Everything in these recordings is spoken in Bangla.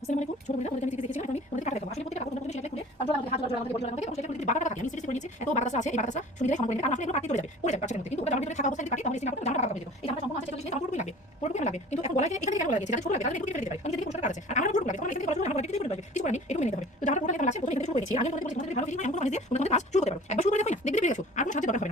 আমি আমি আমি সিরিজ করে হয়ে সেটা আমার পারে আমি আর তখন এখানে করে হবে শুরু আগে তোমাদের মানে তোমাদের পারো দেখো পেরে আর আমি আর হয়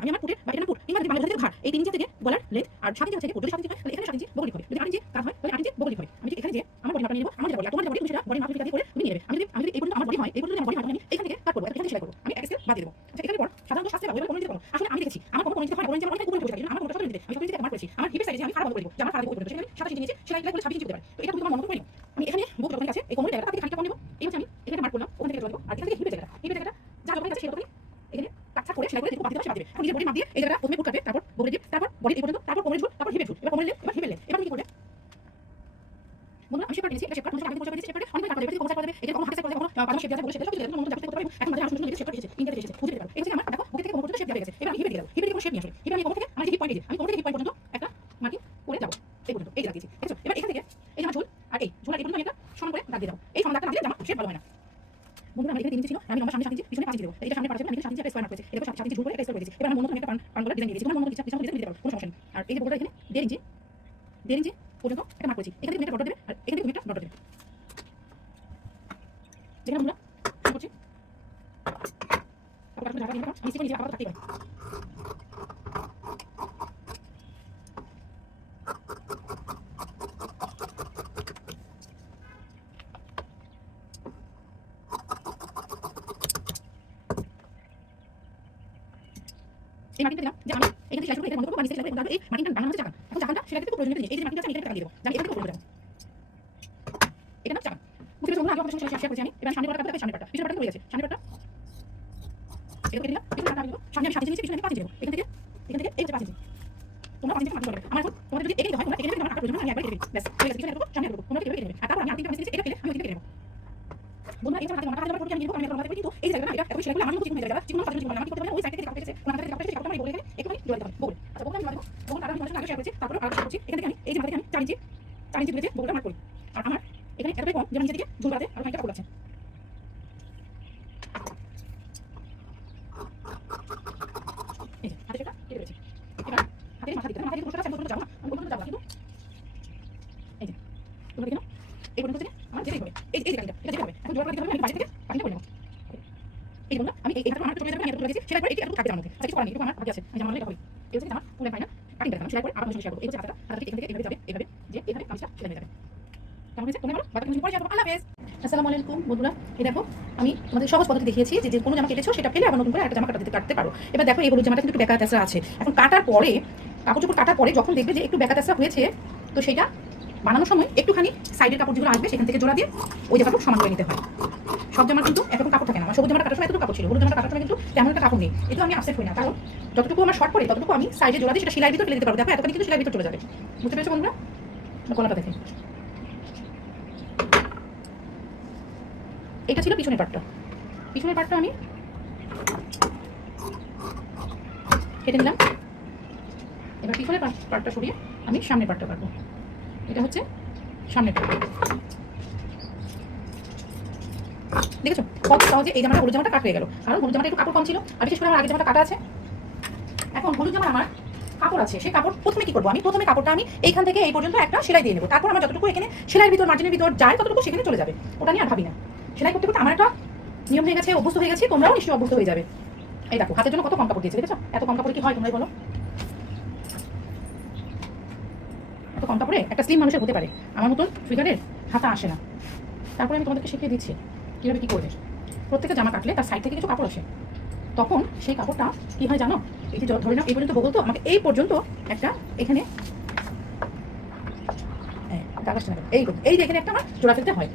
হয় তাহলে আট ইঞ্চি বগলি হবে আমি যদি এখানে যে আমার বডি মাপটা নিয়ে নেব আমার যে বডি তোমাদের বডি তুমি সেটা বডি মাপ দিয়ে করে তুমি নিয়ে নেবে আমি যদি আমি যদি এই পর্যন্ত আমার বডি হয় এই পর্যন্ত আমার বডি হয় আমি এখান থেকে কাট করব এখান থেকে সেলাই করব আমি এক স্কেল বাদ দিয়ে দেবো আচ্ছা এখানে পর সাধারণত শাস্ত্রে পাবো এবার কোন নিতে পারব আসলে আমি দেখেছি আমার কোনো নিতে হয় হয় উপরে থাকে আমার কোনটা সব আমি সব নিতে আমার করেছি আমার হিপের সাইজে আমি খারাপ করে দেবো যে আমার খারাপ করে দেবো সেখানে সাতাশ ইঞ্চি নিয়েছি সেলাই করে হতে পারে তো এটা তুমি তোমার মন করে আমি এখানে বুক যখন আছে এই কোমরের জায়গাটা থেকে খানিকটা কম নেব এই হচ্ছে আমি এখানে মার্ক করলাম ওখান থেকে দেবো আর এখান থেকে হিপের জায়গাটা হিপের জায়গাটা যা যখন আছে সেরকমই এখানে কাটছা করে সেলাই করে দেবে সেটা দিবে নিজের বডি মাপ দিয়ে এই জায়গাটা প্রথমে বুক কাটবে তারপর বগলের দিক তারপর বডি এই পর্যন্ত তারপর কোমরের ঝুল তারপর হিপের ঝুল এবার কোমরের লেপ এবার হিপের লেপ এবার কি করবে আমি করে দিয়েছি এটা করে করে অনেক কোমর করে এটা কোনো করে দেওয়া বলে সেটা সব মন আমি সুন্দর করে দিয়েছি দেওয়া গেছে এবার আমি হিপে দিয়ে দেবো হিপে দিয়ে কোনো শেপ নিয়ে আসবে এবার আমি কোমর থেকে আমার হিপ পয়েন্ট আমি কোমর থেকে হিপ পয়েন্ট পর্যন্ত একটা মার্কিং করে যাব এই পর্যন্ত এই দিয়েছি ঠিক এবার এখান থেকে এই আমার ঝুল আর এই ঝুল আর এই পর্যন্ত আমি একটা সমান করে দাগ দিয়ে দেবো এই সমান দাগটা না দিলে আমার শেপ ভালো হয় না আমি মন মন কোনো সমস্যা আর এই যে বোর্ডটা এখানে দেড় ইঞ্চি দেড় ইঞ্চি পর্যন্ত একটা মার্ক করেছি এখানে তুমি একটা কাটতে ঢাকা দিয়ে এই পাটা এটা কেটে দিলাম পিছনে পাটা আমি দেবো সামনে আমি সাত ইঞ্চি পিছনে আমি পাঁচ ইঞ্চি দেবো এখান থেকে এখান থেকে এই হচ্ছে পাঁচ ইঞ্চি তোমরা পাঁচ ইঞ্চি মাটি করবে আমার এখন তোমাদের যদি এখানে হয় তোমরা এখানে আমার কাটা প্রয়োজন আমি একবার কেটে দিই ব্যাস হয়ে গেছে পিছনে দেবো সামনে দেবো তোমরা কেটে দেবে আর তারপর আমি আরেকটা মিশিয়ে এটা কেটে আমি ওইদিকে কেটে নেব বন্ধুরা আমার মতো চিকন হয়ে আচ্ছা শেয়ার করেছি এখান থেকে আর আর আছে হাতে সেটা কেটে ফেলেছি এবার হাতে মাথা দিতে মাথা দিয়ে পুরোটা সাইড পর্যন্ত যাব না আমি পর্যন্ত যাব কিন্তু এই যে তোমরা দেখে নাও এই পর্যন্ত থেকে আমার যেতেই হবে এই এই যে কাটিটা আমি বাইরে থেকে এখান থেকে দেখিয়েছি যে যে কোনো জামা কেটেছো, সেটা ফেলে আবার নতুন একটা জামা কাটাতে পারো। এবার দেখো, এই হলুদ জামাটা কিন্তু একটু আছে। এখন কাটার পরে, কাপড় চোপড় কাটার পরে যখন দেখবে যে একটু বেকা হয়েছে, তো সেটা বানানোর সময় একটুখানি সাইডের কাপড় যেগুলো আসবে, সেখান থেকে জোড়া দিয়ে ওই জায়গাটা সমান করে নিতে হয়। সব জামার কিন্তু এরকম কাপড় থাকে না। আমার সবুজ জামাটা কাটার সময় এতটুকু কাপড় ছিল, হলুদ জামাটা কাটার সময় কিন্তু তেমন একটা কাপড় নেই। এতো আমি আপসেট হই না, কারণ যতটুকু আমার শর্ট পড়ে ততটুকু আমি সাইডে জোড়া দিয়ে সেটা সেলাই ভিতর ফেলে দিতে পারব। দেখো, এতখানি কিন্তু সেলাই ভিতর চলে যাবে। বুঝতে পেরেছ বন্ধুরা? গলাটা দেখে এটা ছিল পিছনের পাটটা পিছনের পাটটা আমি কেটে নিলাম। এবার পিছনের পাট- পাটটা সরিয়ে আমি সামনের পাটটা কাটবো। এটা হচ্ছে সামনের পাট দেখেছ? কত সহজে এই জামাটা হলুদ জামাটা কাট হয়ে গেল। কারণ হলুদ জামাটা একটু কাপড় কম ছিল, আর বিশেষ করে আমার আগের জামাটা কাটা আছে। এখন হলুদ জামা আমার কাপড় আছে। সেই কাপড় প্রথমে কি করব আমি? প্রথমে কাপড়টা আমি এইখান থেকে এই পর্যন্ত একটা সেলাই দিয়ে নেব। তারপর আমার যতটুকু এখানে সেলাইয়ের ভিতর মার্জিনের ভিতর যায় ততটুকু সেখানে চলে যাবে, ওটা নিয়ে আর ভাবি না। সেলাই করতে করতে আমার একটা নিয়ম হয়ে গেছে, অভ্যস্ত হয়ে গেছে, তোমরাও নিশ্চয়ই অভ্যস্ত হয়ে যাবে। এই দেখো, হাতের জন্য কত কম কাপড় দিয়েছে, দেখেছ? এত কম কাপড় কি হয় তোমরাই বলো? এত কম কাপড়ে একটা স্লিম মানুষের হতে পারে। আমার মতন ফিগারের হাতা আসে না। তারপরে আমি তোমাদেরকে শিখিয়ে দিচ্ছি কীভাবে কী করবে। প্রত্যেকটা জামা কাটলে তার সাইড থেকে কিছু কাপড় আসে। তখন সেই কাপড়টা কী হয় জানো? এই যে ধরে নাও, এই পর্যন্ত বগল তো, আমাকে এই পর্যন্ত একটা এখানে হ্যাঁ? এই এই যে এখানে একটা আমার চোরা ফেলতে হয়।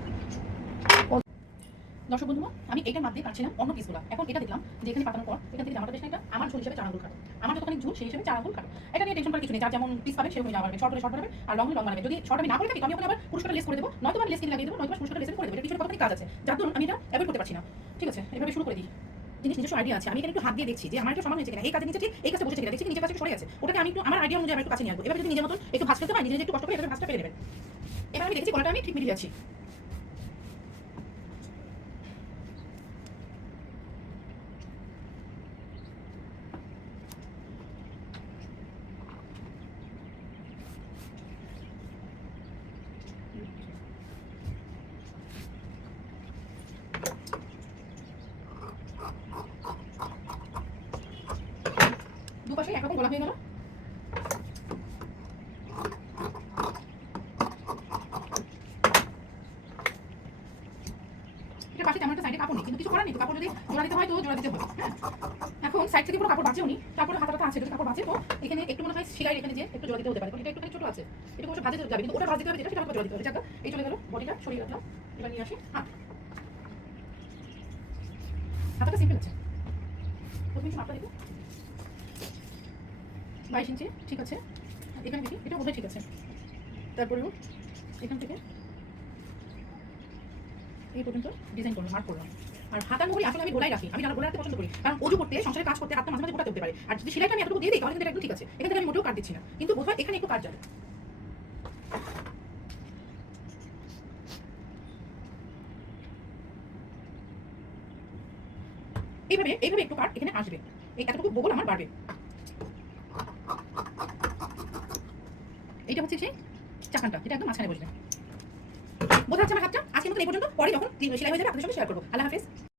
দর্শক বন্ধু আমি এইটার মাধ্যমে কাটছিলাম অন্য পিসগুলো এখন এটা দেখলাম যে এখানে পাতানোর পর, এখান থেকে জামাটা বেশ একটা আমার ঝুল হিসেবে চার আঙুল কাটো আমার যতখানি ঝুল, সেই হিসেবে চার আঙুল কাটো এটা নিয়ে টেনশন করার কিছু নেই। যার যেমন পিস পাবে সেরকম জামা বানাবে শর্ট হলে শর্ট বানাবে আর লং লং বানাবে। যদি শর্ট আমি না করে থাকি আমি ওখানে আবার পুরস্কার লেস করে দেবো। নয়তো আমি লেস কিনে লাগিয়ে দেবো, নয়তো পুরস্কার লেস করে দেবো। এটা পিছনে কতখানি কাজ আছে। যার আমি এটা অ্যাভয়েড করতে পারছি না। ঠিক আছে? এভাবে শুরু করে দিই। জিনিস নিজস্ব আইডিয়া আছে। আমি এখানে একটু হাত দিয়ে দেখছি যে আমার একটু সমান হয়েছে কিনা। এই কাজের নিচে ঠিক এই কাজে বসেছে কিনা দেখছি কি নিচে পাশে সরে আছে। ওটাকে আমি একটু, আমার আইডিয়া অনুযায়ী আমি একটু কাছে নিয়ে আসব। এবার যদি নিজের মতন একটু ভাঁজ ফেলতে হয় নিজে একটু কষ্ট করে এভাবে ভাঁজটা ফেলে দেবেন এবার আমি দেখছি গলাটা আমি ঠিক মিলিয়ে আছি। পাশে একরকম গোলা হয়ে গেল। এটা সাইডে কাপড় কিন্তু কিছু করার তো হ্যাঁ? এখন সাইড থেকে পুরো কাপড় বাঁচে আছে, যদি কাপড় বাঁচে এখানে একটু মনে হয় সিলাই এখানে যে একটু জোড়া দিতে পারে এটা একটুখানি ছোট আছে, এটা অবশ্য ভাজে যাবে, কিন্তু ওটা ভাজে যাবে যেটা, সেটা জোড়া হবে চলে গেল, বডিটা সরিয়ে রাখলাম নিয়ে আসি হাতাটা সিম্পল আছে। প্রথমে বাইশ ইঞ্চি, ঠিক আছে? এখানে দেখি, এটা বোধহয় ঠিক আছে। তারপরেও এখান থেকে এই পর্যন্ত ডিজাইন করলাম মার্ক করলাম। আর হাতার মুগুলি আসলে আমি গোলাই রাখি, আমি গোলা রাখতে পছন্দ করি, কারণ অজু করতে সংসারের কাজ করতে হাতটা মাঝে মাঝে পারে। আর যদি সেলাইটা আমি দিয়ে দিই, তাহলে কিন্তু একদম ঠিক আছে। এখান থেকে আমি মোটেও কাট দিচ্ছি না। কিন্তু বোধহয় এখানে একটু কাট যাবে। এইভাবে এইভাবে একটু কাট এখানে আসবে। এই এতটুকু বগল আমার বাড়বে। এইটা হচ্ছে সেই চাকানটা এটা একদম মাঝখানে বসবে। বোঝা যাচ্ছে আমার হাতটা? আজকে মতো এই পর্যন্ত। পরে যখন সেলাই হয়ে যাবে, আপনাদের সঙ্গে শেয়ার করব। আল্লাহ হাফেজ।